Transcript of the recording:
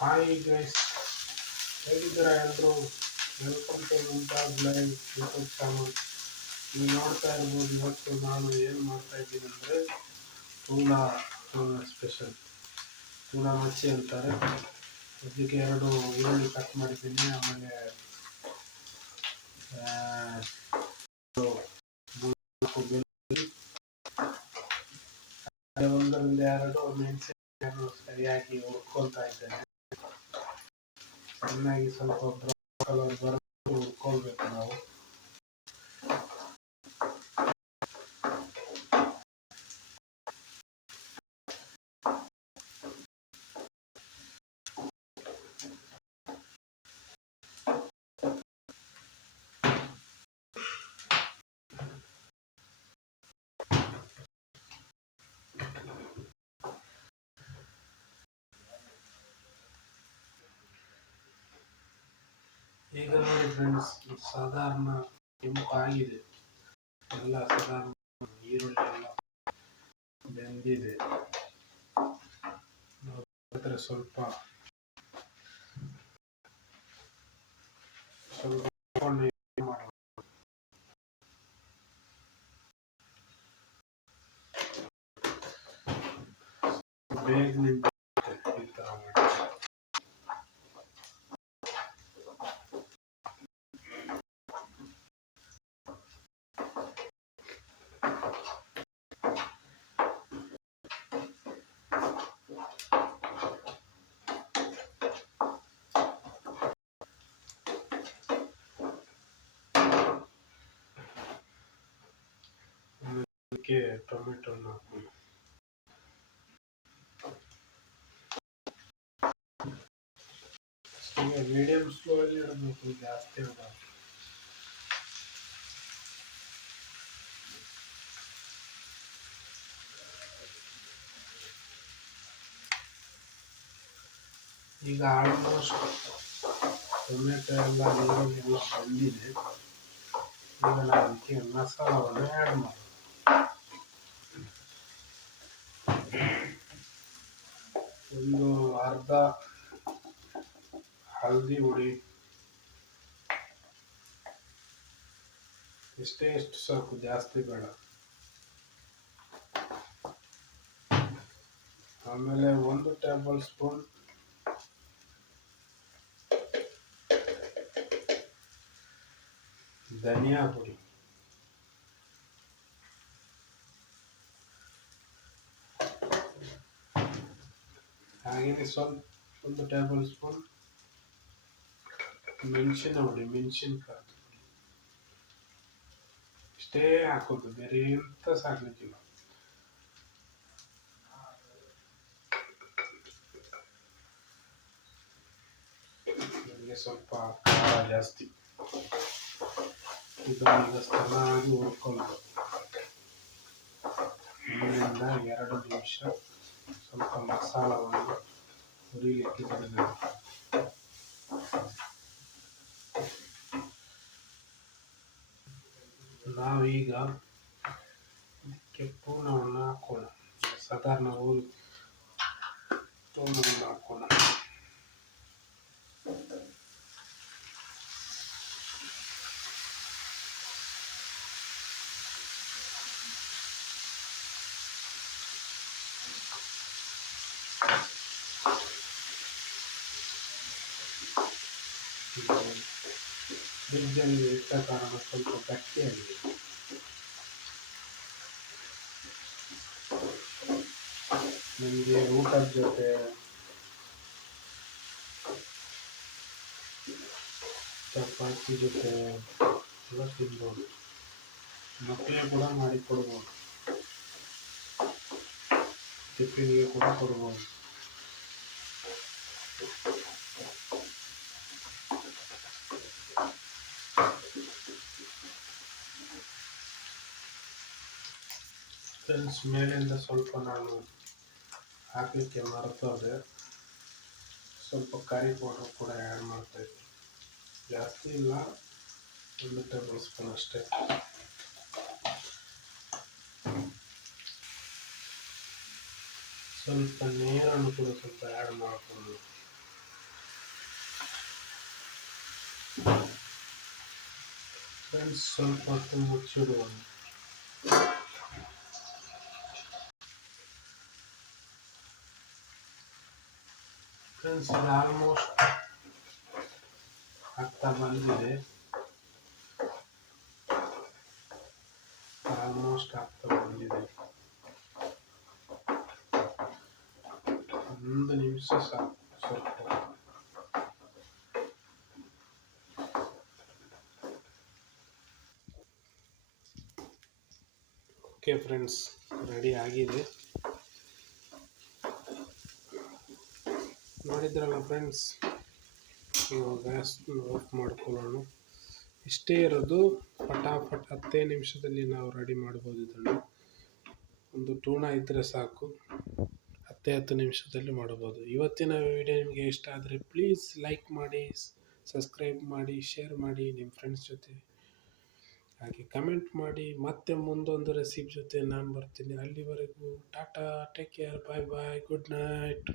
Hi guys, ಹೇಗಿದ್ದೀರಾ ಎಲ್ಲರೂ? Welcome to Mumtaz live YouTube channel. ನೀವು ನೋಡ್ತಾ ಇರ್ಬೋದು. ಇವತ್ತು ನಾನು ಏನು ಮಾಡ್ತಾ ಇದ್ದೀನಿ ಅಂದರೆ ಟೂನಾ ಸ್ಪೆಷಲ್ ಟೂನಾ ಮಚ್ಚಿ ಅಂತಾರೆ. ಅದಕ್ಕೆ 2 ಈರುಳ್ಳಿ ಕಟ್ ಮಾಡಿದ್ದೀನಿ. ಆಮೇಲೆ ಒಂದರಿಂದ 2 ಮೆಣಸಿನಕಾಯನ್ನು ಸರಿಯಾಗಿ ಹುರ್ಕೊಳ್ತಾ ಇದ್ದೇನೆ. ಚೆನ್ನಾಗಿ ಸ್ವಲ್ಪ ಬ್ರೌನ್ ಕಲರ್ ಬರೋದು ಹುರ್ಕೊಳ್ಬೇಕು ನಾವು. ಈಗ ನೋಡಿ ಫ್ರೆಂಡ್ಸ್, ಸಾಧಾರಣ ಕೆಂಪಾಗಿದೆ. ಎಲ್ಲ ಸಾಧಾರಣ ಈರುಳ್ಳಿ ಎಲ್ಲ ಬೆಂದಿದೆ. ಸ್ವಲ್ಪ ಬೇಗನೆ ಈ ಥರ ಮಾಡಿ. ಅದಕ್ಕೆ ಟೊಮೆಟೊನ ಹಾಕೋಣ. ಮೀಡಿಯಂ ಸ್ಲೋ ಅಲ್ಲಿ ಇಡಬೇಕು, ಜಾಸ್ತಿ ಇಡಬಾರ್ದು. ಈಗ ಆಲ್ಮೋಸ್ಟ್ ಟೊಮೆಟೊ ಎಲ್ಲ ಈರುಳ್ಳಿ ಎಲ್ಲ ಬಂದಿದೆ. ಈಗ ನಾವು ಅದಕ್ಕೆ ಮಸಾಲವನ್ನು ಆ್ಯಡ್ ಮಾಡೋಣ. ಒಂದು ಅರ್ಧ ಹಳದಿ ಹುಡಿ, ಎಷ್ಟು ಸಾಕು, ಜಾಸ್ತಿ ಬೇಡ. ಆಮೇಲೆ 1 ಟೇಬಲ್ ಸ್ಪೂನ್ ಧನಿಯಾ ಪುಡಿ, ಹಾಗೆಯೇ ಸ್ವಲ್ಪ 1 ಟೇಬಲ್ ಸ್ಪೂನ್ ಮೆಣಸಿನಕಾಯಿ. ಇಷ್ಟೇ ಹಾಕೋದು, ಬೇರೆ ಎಂತ ಸಾಕಲಿಕ್ಕಿಲ್ಲ. ನನಗೆ ಸ್ವಲ್ಪ ಖಾರ ಜಾಸ್ತಿ. ಇದನ್ನು ಚೆನ್ನಾಗಿ ಹುರ್ಕೊಳ್ಬೇಕು. 1 ರಿಂದ 2 ನಿಮಿಷ ಸ್ವಲ್ಪ ಮಸಾಲವನ್ನು ಹುರಿಲಿಕ್ಕೆ ಬಿಡಬೇಕು. ನಾವೀಗ ಇದಕ್ಕೆ ಟೂನವನ್ನು ಹಾಕೋಣ. ಸಾಧಾರಣ ಟೂನವನ್ನು ಹಾಕೋಣ. ಫ್ರಿಡ್ಜಲ್ಲಿ ಇಟ್ಟ ಕಾರಣ ಸ್ವಲ್ಪ ಗಟ್ಟಿಯಾಗಿದೆ. ನನಗೆ ಊಟದ ಜೊತೆ, ಚಪಾತಿ ಜೊತೆ ಎಲ್ಲ ತಿನ್ಬೋದು. ಮಕ್ಕಳಿಗೆ ಕೂಡ ಮಾಡಿ ಕೊಡ್ಬೋದು, ಟಿಫಿನ್ಗೆ ಕೂಡ ಕೊಡ್ಬೋದು. ಫ್ರೆಂಡ್ಸ್, ಮೇಲಿಂದ ಸ್ವಲ್ಪ ನಾನು ಹಾಕಲಿಕ್ಕೆ ಮರೆತೋದೆ. ಸ್ವಲ್ಪ ಕರಿ ಪೌಡರ್ ಕೂಡ ಆ್ಯಡ್ ಮಾಡ್ತಾ ಇದ್ದೀನಿ. ಜಾಸ್ತಿ ಇಲ್ಲ, 1 ಟೇಬಲ್ ಸ್ಪೂನ್ ಅಷ್ಟೇ. ಸ್ವಲ್ಪ ನೀರನ್ನು ಕೂಡ ಸ್ವಲ್ಪ ಆ್ಯಡ್ ಮಾಡಿಕೊಂಡು ಫ್ರೆಂಡ್ಸ್ ಸ್ವಲ್ಪ ಹೊತ್ತು ಮುಚ್ಚಿಡುವ. ಫ್ರೆಂಡ್ಸ್ ಇದು ಆಲ್ಮೋಸ್ಟ್ ಆಗ್ತಾ ಬಂದಿದೆ. ಒಂದು ನಿಮಿಷ ಸಾಕು. ಸ್ವಲ್ಪ ಓಕೆ ಫ್ರೆಂಡ್ಸ್, ರೆಡಿ ಆಗಿದೆ. ನೋಡಿದ್ರಲ್ಲ ಫ್ರೆಂಡ್ಸ್, ಇವಾಗ ಗ್ಯಾಸ್ ಆಫ್ ಮಾಡ್ಕೊಳ್ಳೋಣ. ಇಷ್ಟೇ ಇರೋದು, ಫಟಾಫಟ್ 10 ನಿಮಿಷದಲ್ಲಿ ನಾವು ರೆಡಿ ಮಾಡ್ಬೋದು ಇದನ್ನು. ಒಂದು ಟೂನಾ ಇದ್ದರೆ ಸಾಕು, 10 ನಿಮಿಷದಲ್ಲಿ ಮಾಡ್ಬೋದು. ಇವತ್ತಿನ ವಿಡಿಯೋ ನಿಮಗೆ ಇಷ್ಟ ಆದರೆ ಪ್ಲೀಸ್ ಲೈಕ್ ಮಾಡಿ, ಸಬ್ಸ್ಕ್ರೈಬ್ ಮಾಡಿ, ಶೇರ್ ಮಾಡಿ ನಿಮ್ಮ ಫ್ರೆಂಡ್ಸ್ ಜೊತೆ, ಹಾಗೆ ಕಮೆಂಟ್ ಮಾಡಿ. ಮತ್ತೆ ಮುಂದೊಂದು ರೆಸಿಪಿ ಜೊತೆ ನಾನು ಬರ್ತೀನಿ. ಅಲ್ಲಿವರೆಗೂ ಟಾಟಾ, ಟೇಕ್ ಕೇರ್, ಬಾಯ್ ಬಾಯ್, ಗುಡ್ ನೈಟ್.